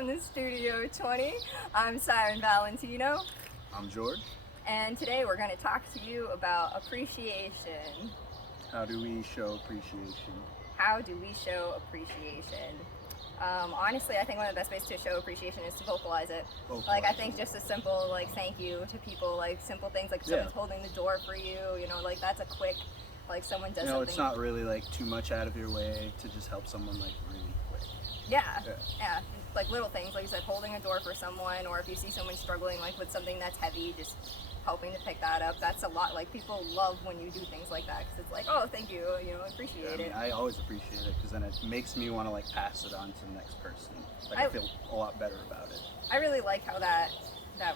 from the Studio 20. I'm Siren Valentino, I'm George. and today we're going to talk to you about appreciation. How do we show appreciation? How do we show appreciation? Honestly, I think one of the best ways to show appreciation is to vocalize it. Like, I think just a simple, like, thank you to people, like, simple things, like someone's holding the door for you, like, that's a quick, like, someone does something. It's not really, like, too much out of your way to just help someone, like, really quick. Yeah. Like, little things, like you said, holding a door for someone, or if you see someone struggling, like, with something that's heavy, just helping to pick that up. That's a lot. Like, people love when you do things like that, because it's like, oh, thank you, appreciate it. I always appreciate it, because then it makes me want to, like, pass it on to the next person. Like, I feel a lot better about it. I really like how that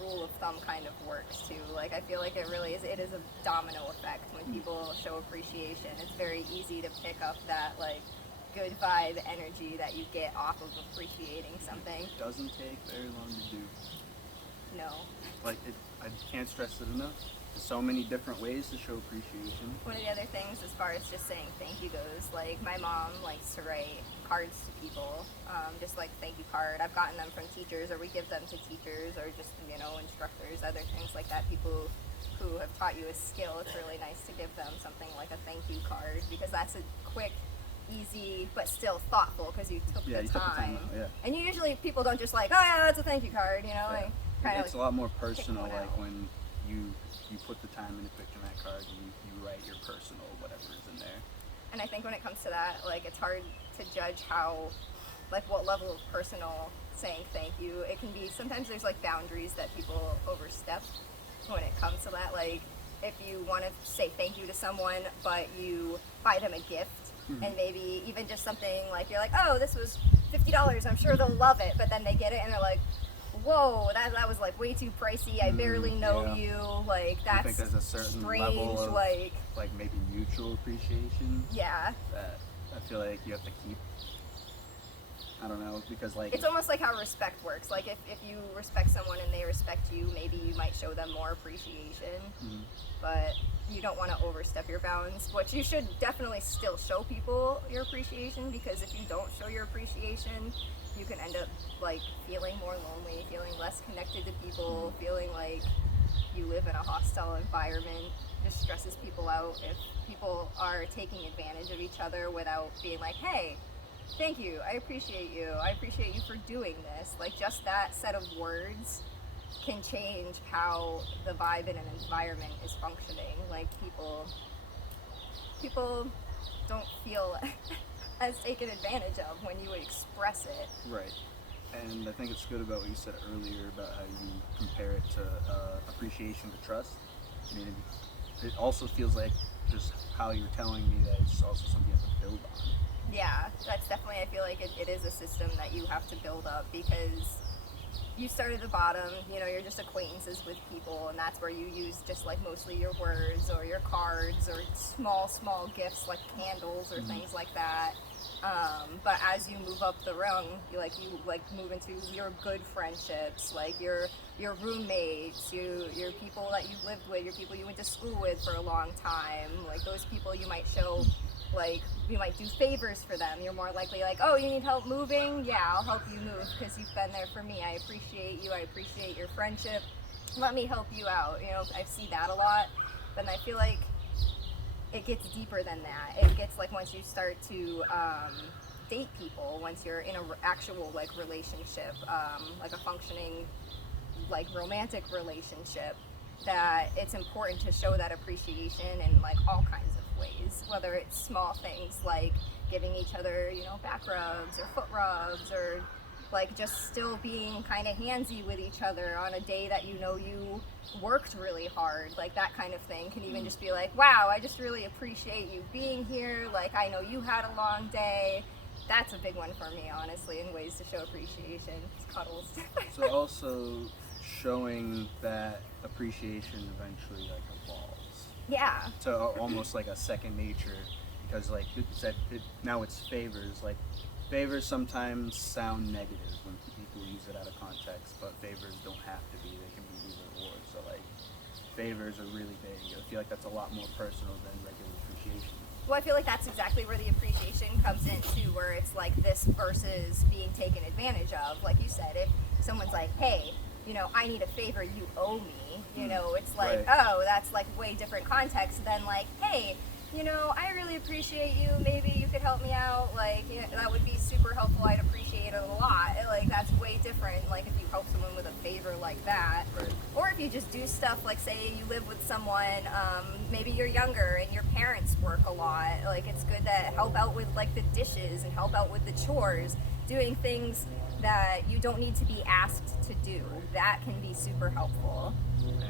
rule of thumb kind of works too. Like, I feel like it is a domino effect when people show appreciation. It's very easy to pick up that, like, good vibe energy that you get off of appreciating something. It doesn't take very long to do. No. Like, I can't stress it enough. There's so many different ways to show appreciation. One of the other things, as far as just saying thank you goes, like, my mom likes to write cards to people, just like thank you card. I've gotten them from teachers, or we give them to teachers, or just, instructors, other things like that, people who have taught you a skill. It's really nice to give them something like a thank you card, because that's a quick, easy, but still thoughtful, because you took the time. And usually people don't just like, oh yeah, that's a thank you card, like, kind of. It's a lot more personal, like when you put the time into picking that card, and you write your personal whatever is in there. And I think when it comes to that, like, it's hard to judge how, like, what level of personal saying thank you. It can be, sometimes there's, like, boundaries that people overstep when it comes to that. Like, if you want to say thank you to someone, but you buy them a gift, and maybe even just something like, you're like, oh, this was $50, I'm sure they'll love it, but then they get it and they're like, whoa, that was, like, way too pricey, I barely know you, like, that's I think there's a certain strange, level of, like maybe mutual appreciation. Yeah. That I feel like you have to keep. I don't know, because, like, it's almost like how respect works. Like, if you respect someone and they respect you, maybe you might show them more appreciation, but you don't want to overstep your bounds, which you should definitely still show people your appreciation, because if you don't show your appreciation, you can end up, like, feeling more lonely, feeling less connected to people, feeling like you live in a hostile environment. Just stresses people out if people are taking advantage of each other without being like, hey, thank you, I appreciate you for doing this. Like, just that set of words can change how the vibe in an environment is functioning. Like, people don't feel as taken advantage of when you express it. Right. And I think it's good about what you said earlier about how you compare it to appreciation to trust. I mean, it also feels like just how you're telling me that it's also something you have to build on. Yeah, that's definitely, I feel like it is a system that you have to build up, because you start at the bottom, you're just acquaintances with people, and that's where you use just, like, mostly your words or your cards or small gifts like candles or things like that. But as you move up the rung, you move into your good friendships, like your roommates, your people that you lived with, your people you went to school with for a long time. Like, those people you might show, like, you might do favors for them. You're more likely like, oh, you need help moving? Yeah, I'll help you move because you've been there for me. I appreciate you. I appreciate your friendship. Let me help you out. I see that a lot. But I feel like it gets deeper than that. It gets, like, once you start to date people, once you're in an actual, like, relationship, like a functioning, like, romantic relationship, that it's important to show that appreciation in, like, all kinds of ways, whether it's small things like giving each other, back rubs or foot rubs, or, like, just still being kind of handsy with each other on a day that you worked really hard. Like, that kind of thing can even just be like, wow, I just really appreciate you being here, like, I know you had a long day. That's a big one for me, honestly, in ways to show appreciation. It's cuddles. So also showing that appreciation eventually, like, evolves. Yeah. To almost like a second nature, because, like you said, now it's favors. Like, favors sometimes sound negative when people use it out of context, but favors don't have to be. They can be rewards. So, like, favors are really big. I feel like that's a lot more personal than regular appreciation. Well, I feel like that's exactly where the appreciation comes in too, where it's like this versus being taken advantage of. Like you said, if someone's like, hey, I need a favor, you owe me, it's like, Right. oh, that's like way different context than like, hey, I really appreciate you, maybe you could help me out, like, that would be super helpful, I'd appreciate it a lot. Like, that's way different, like, if you help someone with a favor like that. Right. Or if you just do stuff, like, say you live with someone, maybe you're younger and your parents work a lot, like, it's good to help out with, like, the dishes and help out with the chores, doing things that you don't need to be asked to do. That can be super helpful. And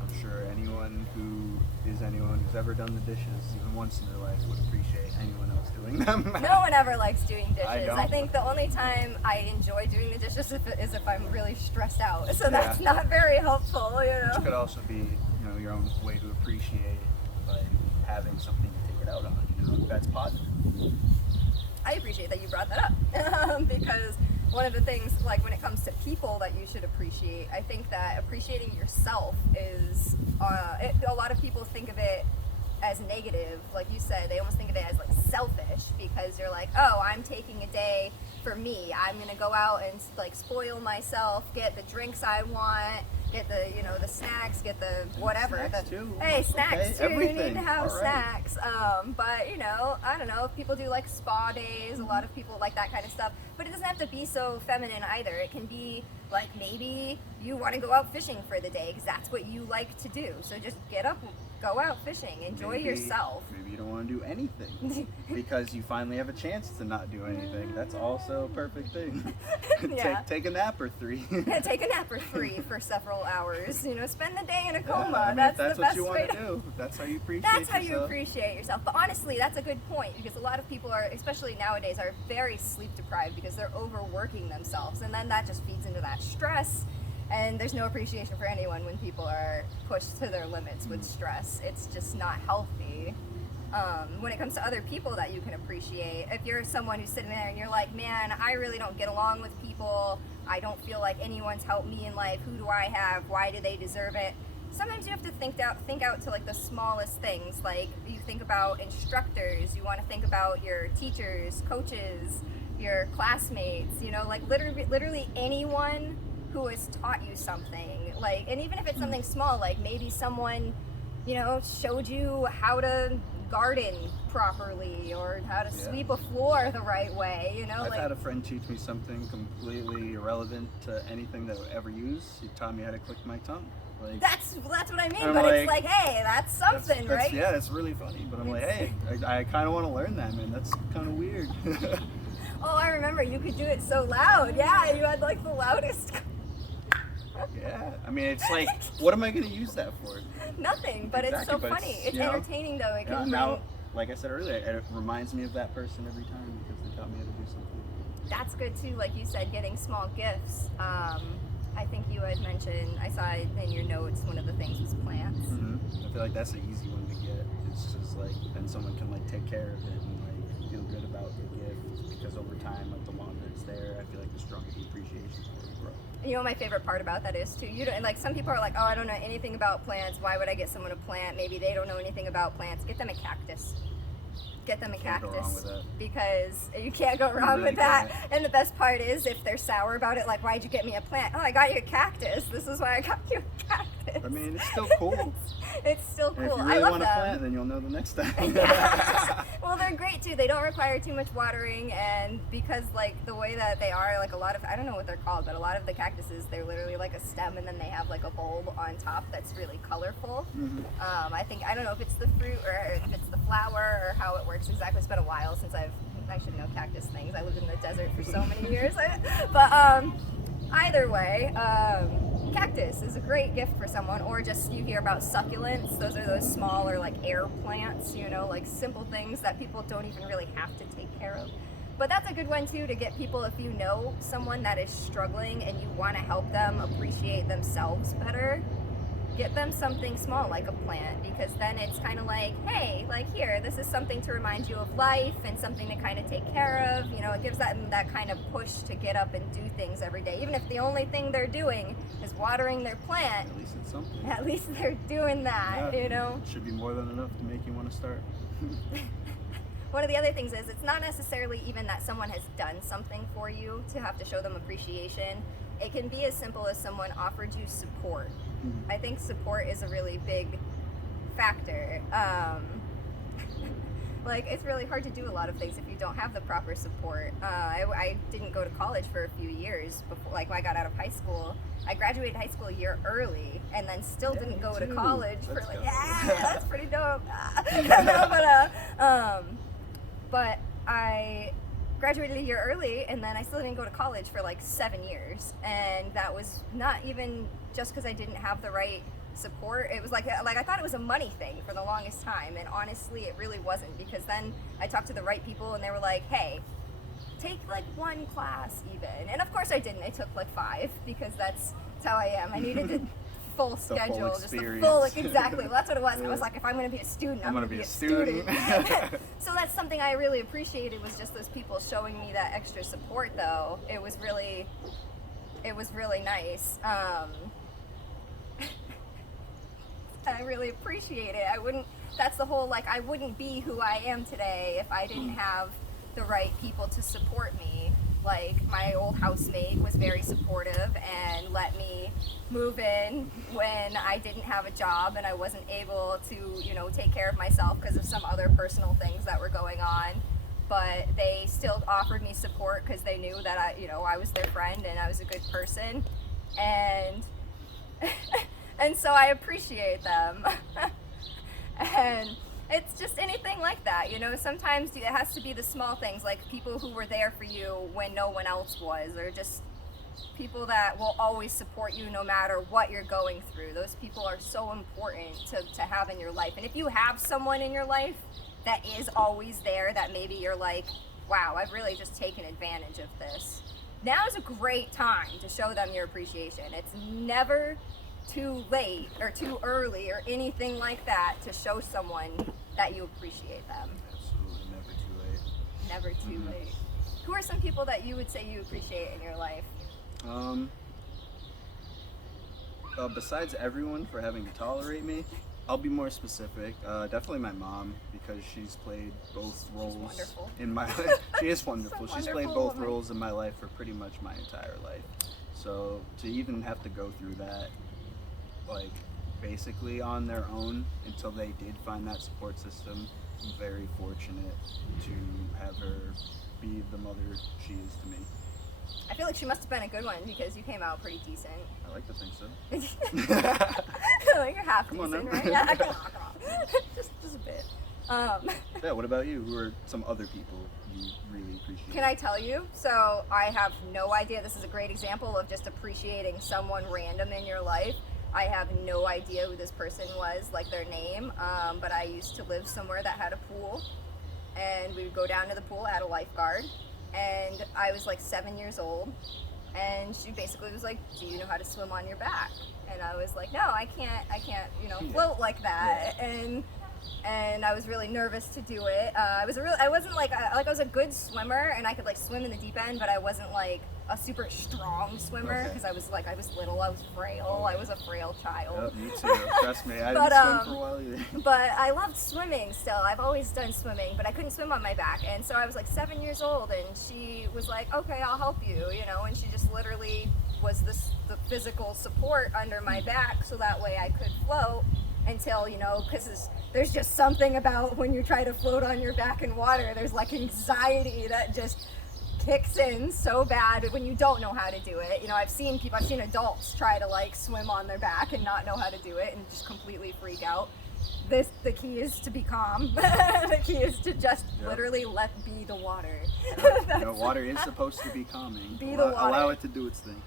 I'm sure anyone who's ever done the dishes even once in their life would appreciate anyone else doing them. No one ever likes doing dishes. I don't. I think the only time I enjoy doing the dishes is if I'm really stressed out. So that's not very helpful, Which could also be, your own way to appreciate, like, having something to take it out on. That's positive. I appreciate that you brought that up because one of the things, like when it comes to people that you should appreciate, I think that appreciating yourself is, a lot of people think of it as negative. Like you said, they almost think of it as like selfish because you're like, oh, I'm taking a day for me. I'm going to go out and like spoil myself, get the drinks I want, get the, the snacks, get the whatever. Snacks too. Hey, snacks too. Everything. You need to have All right. snacks. But, I don't know. People do like spa days. A lot of people like that kind of stuff. But it doesn't have to be so feminine either. It can be like maybe you want to go out fishing for the day because that's what you like to do. So just get up, go out fishing, enjoy yourself. Maybe you don't want to do anything because you finally have a chance to not do anything. That's also a perfect thing. Yeah. Take a nap or 3. Take a nap or 3 for several hours. Spend the day in a coma. Yeah, I mean, that's if that's the what best you way want to do. That's how you appreciate That's how you yourself. appreciate yourself. But honestly, that's a good point because a lot of people are, especially nowadays, are very sleep deprived because they're overworking themselves, and then that just feeds into that stress. And there's no appreciation for anyone when people are pushed to their limits with stress. It's just not healthy. When it comes to other people that you can appreciate, if you're someone who's sitting there and you're like, man, I really don't get along with people, I don't feel like anyone's helped me in life, who do I have, why do they deserve it? Sometimes you have to think out to like the smallest things. Like you think about instructors, you want to think about your teachers, coaches, your classmates, like literally anyone who has taught you something. Like, and even if it's something small, like maybe someone, showed you how to garden properly or how to sweep a floor the right way, I've like had a friend teach me something completely irrelevant to anything that I would ever use. He taught me how to click my tongue. Like, that's what I mean, I'm but like, it's like, hey, that's something, right? Yeah, that's really funny. But I'm like, hey, I kind of want to learn that, man. That's kind of weird. Oh, I remember you could do it so loud. Yeah, you had like the loudest. Yeah, I mean, it's like, what am I going to use that for? Nothing, but Exactly, it's so but funny. It's you know, entertaining though. It can now, like I said earlier, it reminds me of that person every time because they taught me how to do something. That's good too. Like you said, getting small gifts. I think you had mentioned, I saw in your notes, one of the things was plants. I feel like that's an easy one to get. It's just like, then someone can like take care of it and like feel good about the gift because over time, like the longer it's there, I feel like the stronger the appreciation will grow. You know what my favorite part about that is too? You don't, like some people are like, oh, I don't know anything about plants. Why would I get someone a plant? Maybe they don't know anything about plants. Get them a cactus. Get them a Can't go wrong cactus with that. because you can't go wrong really with that. can't. And the best part is if they're sour about it, like, why'd you get me a plant? Oh, I got you a cactus. This is why I got you a cactus. I mean, it's still cool. It's still And cool. if you really I love want them. a plant, then you'll know the next time. Well, they're great too. They don't require too much watering, and because like the way that they are, like a lot of, I don't know what they're called, but a lot of the cactuses, they're literally like a stem and then they have like a bulb on top that's really colorful. I don't know if it's the fruit or if it's the flower or how it works exactly. It's been a while since I should know cactus things. I lived in the desert for so many years. But either way, cactus is a great gift for someone, or just you hear about succulents. Those are those small or like air plants, like simple things that people don't even really have to take care of. But that's a good one too to get people, if you know someone that is struggling and you want to help them appreciate themselves better, get them something small like a plant, because then it's kind of like, hey, like here, this is something to remind you of life and something to kind of take care of. It gives them that kind of push to get up and do things every day. Even if the only thing they're doing is watering their plant, At least it's something. at least they're doing that, It should be more than enough to make you want to start. One of the other things is it's not necessarily even that someone has done something for you to have to show them appreciation. It can be as simple as someone offered you support. I think support is a really big factor. Like, it's really hard to do a lot of things if you don't have the proper support. I didn't go to college for a few years before, like, when I got out of high school. I graduated high school a year early and then still didn't go to college for like, that's pretty dope. No, but I graduated a year early and then I still didn't go to college for like 7 years. And that was not even just because I didn't have the right support. It was like I thought it was a money thing for the longest time, and honestly it really wasn't, because then I talked to the right people and they were like, hey, take like one class even. And of course I didn't. I took like 5 because that's how I am. I needed the full schedule, just the full, exactly. Well, that's what it was. I was like, if I'm going to be a student, I'm going to be a student. So that's something I really appreciated, was just those people showing me that extra support though. It was really nice. I really appreciate it. That's the whole, like, I wouldn't be who I am today if I didn't have the right people to support me. Like, my old housemate was very supportive and let me move in when I didn't have a job and I wasn't able to, take care of myself because of some other personal things that were going on. But they still offered me support because they knew that I was their friend and I was a good person. And so I appreciate them. And it's just anything like that, sometimes it has to be the small things, like people who were there for you when no one else was, or just people that will always support you no matter what you're going through. Those people are so important to have in your life. And if you have someone in your life that is always there, that maybe you're like, wow, I've really just taken advantage of this, now is a great time to show them your appreciation. It's never too late or too early or anything like that to show someone that you appreciate them. Absolutely, never too late. Never too late. Who are some people that you would say you appreciate in your life? Besides everyone for having to tolerate me, I'll be more specific. Definitely my mom, because she's played both roles in my life. She is wonderful. She's played both roles in my life for pretty much my entire life. So to even have to go through that, like, basically on their own until they did find that support system, I'm very fortunate to have her be the mother she is to me. I feel like she must have been a good one, because you came out pretty decent. I like to think so. Like, you're half Come on decent, now. right? Yeah, come on. just a bit. Yeah, what about you? Who are some other people you really appreciate? Can I tell you? So I have no idea. This is a great example of just appreciating someone random in your life. I have no idea who this person was, like their name, but I used to live somewhere that had a pool, and we would go down to the pool. I had a lifeguard, and I was like 7 years old, and she basically was like, do you know how to swim on your back? And I was like, no, I can't, float like that. And I was really nervous to do it. I was a good swimmer, and I could like swim in the deep end, but I wasn't like a super strong swimmer, because I was little, I was frail, I was a frail child. Yep, me too. Trust me, I didn't swim for a while either. But I loved swimming still. I've always done swimming, but I couldn't swim on my back. And so I was like 7 years old, and she was like, okay, I'll help you, and she just literally was the physical support under my back, so that way I could float until, because there's just something about when you try to float on your back in water, there's like anxiety that just kicks in so bad when you don't know how to do it. I've seen adults try to like swim on their back and not know how to do it and just completely freak out. The key is to be calm. The key is to just literally let be the water. Water is supposed to be calming. Be the water. Allow it to do its thing.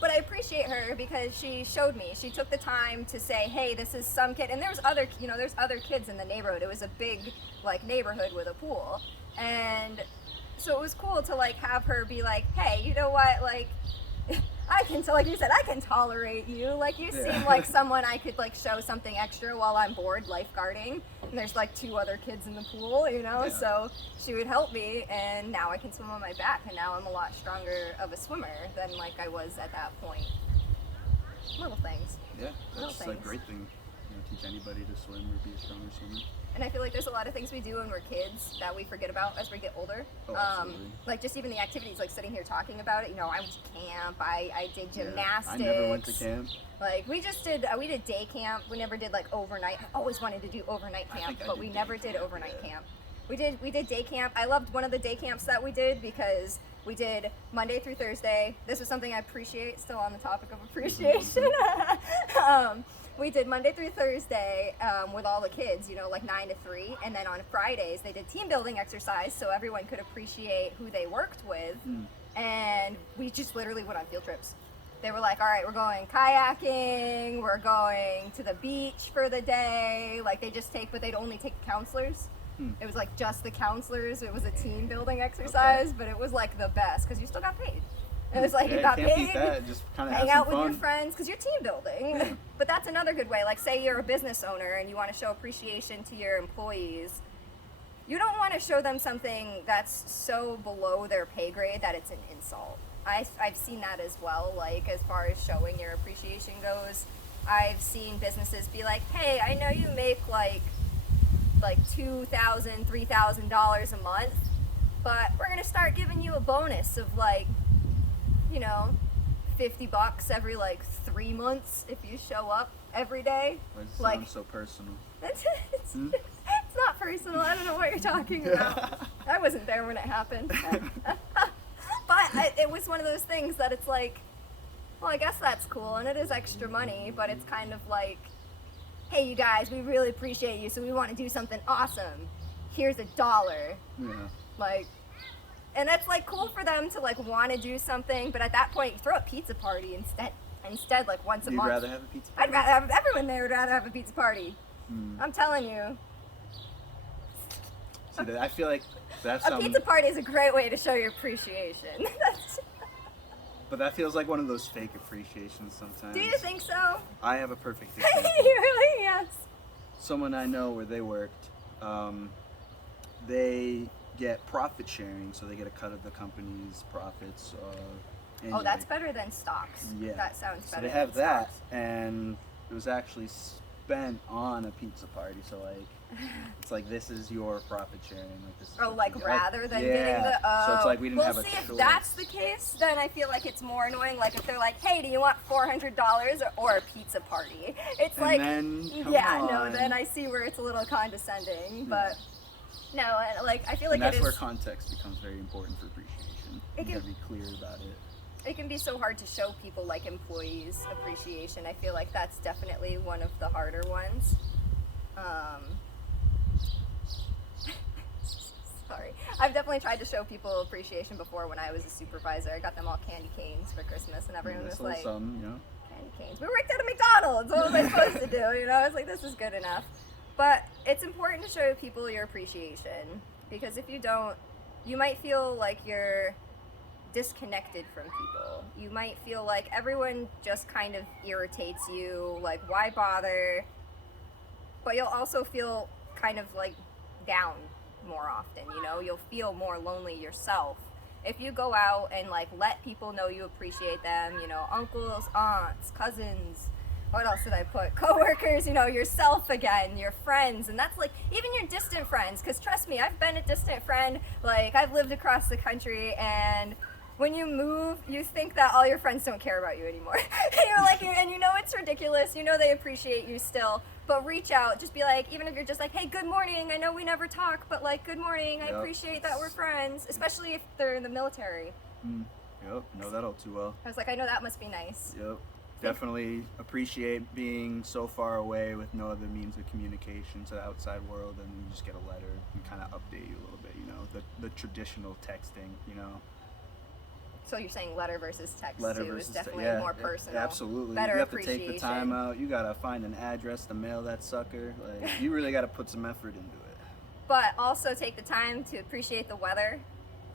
But I appreciate her because she showed me. She took the time to say, hey, this is some kid. And there's other kids in the neighborhood. It was a big like neighborhood with a pool. And so it was cool to like have her be like, hey, you know what, like, like you said, I can tolerate you. Like, you seem like someone I could like show something extra while I'm bored lifeguarding. And there's like 2 other kids in the pool, so she would help me, and now I can swim on my back, and now I'm a lot stronger of a swimmer than like I was at that point. Little things. Yeah, that's a great thing. Teach anybody to swim or be a stronger swimmer. And I feel like there's a lot of things we do when we're kids that we forget about as we get older. Oh, absolutely. Like just even the activities, like sitting here talking about it. You know, I went to camp. I did gymnastics. I never went to camp. Like we just did, we did day camp. We never did like overnight. I always wanted to do overnight camp, but we never did overnight camp. We did day camp. I loved one of the day camps that we did because we did Monday through Thursday. This was something I appreciate. Still on the topic of appreciation. We did Monday through Thursday with all the kids, you know, like 9 to 3. And then on Fridays, they did team building exercise so everyone could appreciate who they worked with. And we just literally went on field trips. They were like, all right, we're going kayaking, we're going to the beach for the day. Like they just take, but they'd only take the counselors. It was like just the counselors. It was a team building exercise, but it was like the best because you still got paid. It was like you got paid, just kind of hang out with your friends because you're team building. Yeah. But that's another good way. Like say you're a business owner and you want to show appreciation to your employees. You don't want to show them something that's so below their pay grade that it's an insult. I've seen that as well, like as far as showing your appreciation goes. I've seen businesses be like, hey, I know you make like $2,000, $3,000 a month, but we're gonna start giving you a bonus of like, you know, $50 every like 3 months if you show up every day. Why does it like sound so personal? it's not personal. I don't know what you're talking about. I wasn't there when it happened. But it was one of those things that it's like, well, I guess that's cool and it is extra money, but it's kind of like, hey, you guys, we really appreciate you, so we want to do something awesome. Here's $1. Yeah. Like, and it's like cool for them to like want to do something, but at that point, throw a pizza party instead. Instead, like once a month. You'd rather have a pizza party? I'd rather have everyone there would rather have a pizza party. I'm telling you. See, I feel like that's a pizza party is a great way to show your appreciation. But that feels like one of those fake appreciations sometimes. Do you think so? I have a perfect example. Really? Yes. Someone I know where they worked, they get profit sharing, so they get a cut of the company's profits. Oh, that's better than stocks. Yeah. That sounds better. So they have than that, stocks. and it was actually spent on a pizza party. So like, it's like this is your profit sharing. Like this. Is Oh, like rather than yeah. getting the. Oh. So it's like we didn't have a see, choice. if that's the case, then I feel like it's more annoying. Like if they're like, "Hey, do you want $400 or a pizza party?" It's and like, then, yeah, no. Then I see where it's a little condescending, but no, like I feel like and that's it is. where context becomes very important for appreciation. You gotta be clear about it. It can be so hard to show people, like employees, appreciation. I feel like that's definitely one of the harder ones. Sorry. I've definitely tried to show people appreciation before when I was a supervisor. I got them all candy canes for Christmas, and everyone was like, some, you know? candy canes. We worked at a McDonald's. What was I supposed to do? You know, I was like, this is good enough. But it's important to show people your appreciation, because if you don't, you might feel like you're disconnected from people. You might feel like everyone just kind of irritates you, like why bother? But you'll also feel kind of like down more often, you know? You'll feel more lonely yourself. If you go out and like let people know you appreciate them, you know, uncles, aunts, cousins, what else did I put? Coworkers, you know, yourself again, your friends, and that's like even your distant friends, because trust me, I've been a distant friend. Like I've lived across the country, and when you move, you think that all your friends don't care about you anymore. You're like, and you know it's ridiculous. You know they appreciate you still, but reach out. Just be like, even if you're just like, hey, good morning. I know we never talk, but like, good morning. I appreciate that we're friends, especially if they're in the military. Yep, know that all too well. I was like, I know that must be nice. Yep. Definitely appreciate being so far away with no other means of communication to the outside world, and you just get a letter and kind of update you a little bit, you know, the traditional texting, you know. So you're saying letter versus text Letter too versus is definitely yeah, more personal. Absolutely. Better you have to appreciation. take the time out. You gotta find an address to mail that sucker. Like you really gotta put some effort into it. But also take the time to appreciate the weather.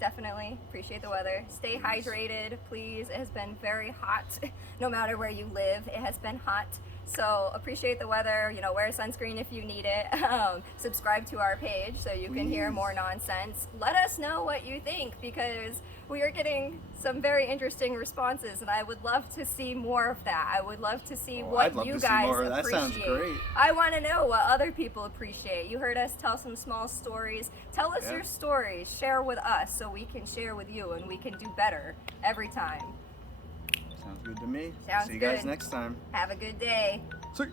Definitely appreciate the weather. Stay hydrated, please. It has been very hot. No matter where you live, it has been hot. So appreciate the weather, you know, wear sunscreen if you need it. Subscribe to our page so you can hear more nonsense. Let us know what you think, because we are getting some very interesting responses, and I would love to see more of that. I would love to see what I'd love you to see guys more. appreciate. That sounds great. I want to know what other people appreciate. You heard us tell some small stories. Tell us your stories. Share with us so we can share with you, and we can do better every time. Sounds good to me. Sounds See you guys good. next time. Have a good day. See.